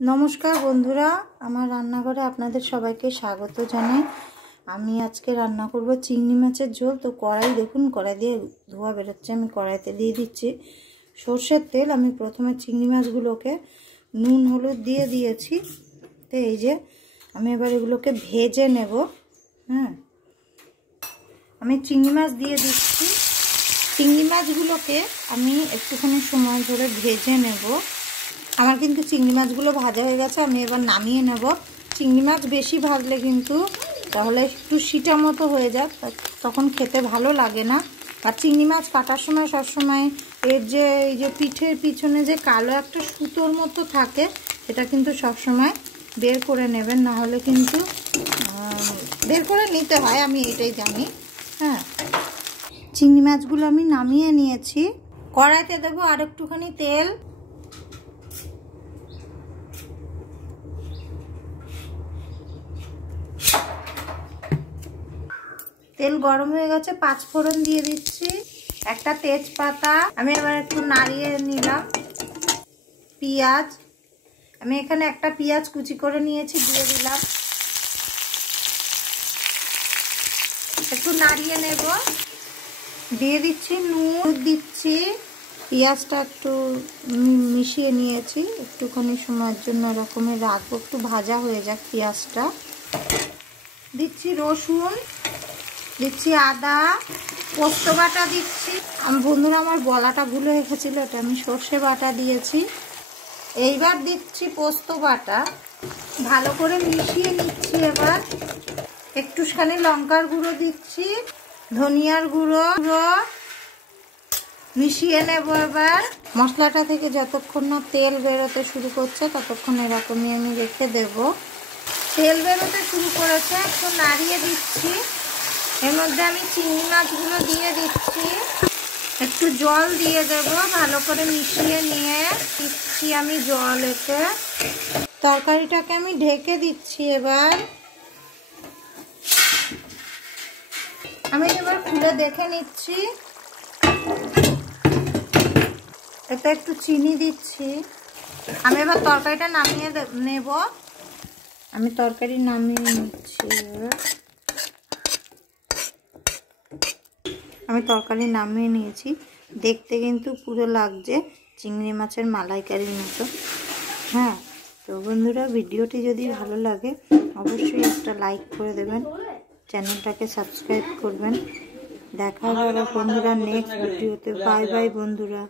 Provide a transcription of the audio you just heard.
नमस्कार बंधुरा आमार रान्नाघरे आपनादेर सबाइके स्वागत जानाई। आमी आजके रान्ना करब चिंगड़ी माछेर झोल। तो कड़ाई देखुन कड़ाई दिए धोया बेरोच्छे। आमी कड़ाईते दिए दिচ্ছি সরষের তেল। आमी प्रथमे चिंगड़ी माछगुलोके নুন हलुद दिए दिएছি। तो এই যে আমি এবার এগুলোকে ভেজে নেব। হ্যাঁ, আমি চিংড়ি মাছ দিয়ে দিচ্ছি। চিংড়ি মাছগুলোকে আমি একটুখানি সময় ধরে ভেজে নেব। আমার কিন্তু চিংড়ি মাছগুলো ভাজা হয়ে গেছে। আমি এবার নামিয়ে নেব। চিংড়ি মাছ বেশি ভাজলে কিন্তু তাহলে একটু সিটা মতো হয়ে যায়, তখন খেতে ভালো লাগে না। আর চিংড়ি মাছ কাটার সময় সবসময় এর যে এই যে পিঠের পিছনে যে কালো একটা সুতোর মতো থাকে, সেটা কিন্তু সবসময় বের করে নেবেন, না হলে কিন্তু বের করে নিতে হয়, আমি এটাই জানি। হ্যাঁ, চিংড়ি মাছগুলো আমি নামিয়ে নিয়েছি। কড়াইতে দেবো আর একটুখানি তেল। তেল গরম হয়ে গেছে, 5 ফোড়ন দিয়ে দিচ্ছি, একটা তেজপাতা। আমি এবার একটু নাড়িয়ে নিলাম। পেঁয়াজ, আমি এখানে একটা পেঁয়াজ কুচি করে নিয়েছি, দিয়ে দিলাম। একটু নাড়িয়ে নেব। দিয়ে দিচ্ছি নুন, দিচ্ছি। পেঁয়াজটা একটু মিশিয়ে নিয়েছি, একটুখানি সময়ের জন্য এরকমই রাখবো, একটু ভাজা হয়ে যাক পেঁয়াজটা। দিচ্ছি রসুন, দিচ্ছি আদা, পোস্ত বাটা দিচ্ছি। বন্ধুরা আমার বলাটা ভুল হয়ে গেছিল, এটা আমি সর্ষে বাটা দিয়েছি। এইবার দিচ্ছি পোস্ত বাটা, ভালো করে মিশিয়ে নিচ্ছি। এবার একটুখানি লঙ্কার গুঁড়ো দিচ্ছি, ধনিয়ার গুঁড়ো মিশিয়ে নেব। এবার মশলাটা থেকে যতক্ষণ না তেল বেরোতে শুরু করছে ততক্ষণ এরকমই আমি রেখে দেব। তেল বেরোতে শুরু করেছে, একটু নাড়িয়ে দিচ্ছি। এর মধ্যে আমি চিংড়ি মাছগুলো দিয়ে দিচ্ছি। একটু জল দিয়ে দেব, ভালো করে মিশিয়ে নিয়ে দিচ্ছি আমি জল। এতে তরকারিটাকে আমি ঢেকে দিচ্ছি। এবার আমি খুলে দেখে নিচ্ছি। এতে একটু চিনি দিচ্ছি। আমি এবার তরকারিটা নামিয়ে নেব। আমি তরকারি নামিয়ে নিচ্ছি। আমি তরকারি নামিয়ে নিয়েছি। দেখতে কিন্তু পুরো লাগছে চিংড়ি মাছের মালাইকারির মতো। হ্যাঁ, তো বন্ধুরা ভিডিওটি যদি ভালো লাগে অবশ্যই একটা লাইক করে দেবেন, চ্যানেলটাকে সাবস্ক্রাইব করবেন। দেখা হবে বন্ধুরা নেক্সট ভিডিওতে। বাই বাই বন্ধুরা।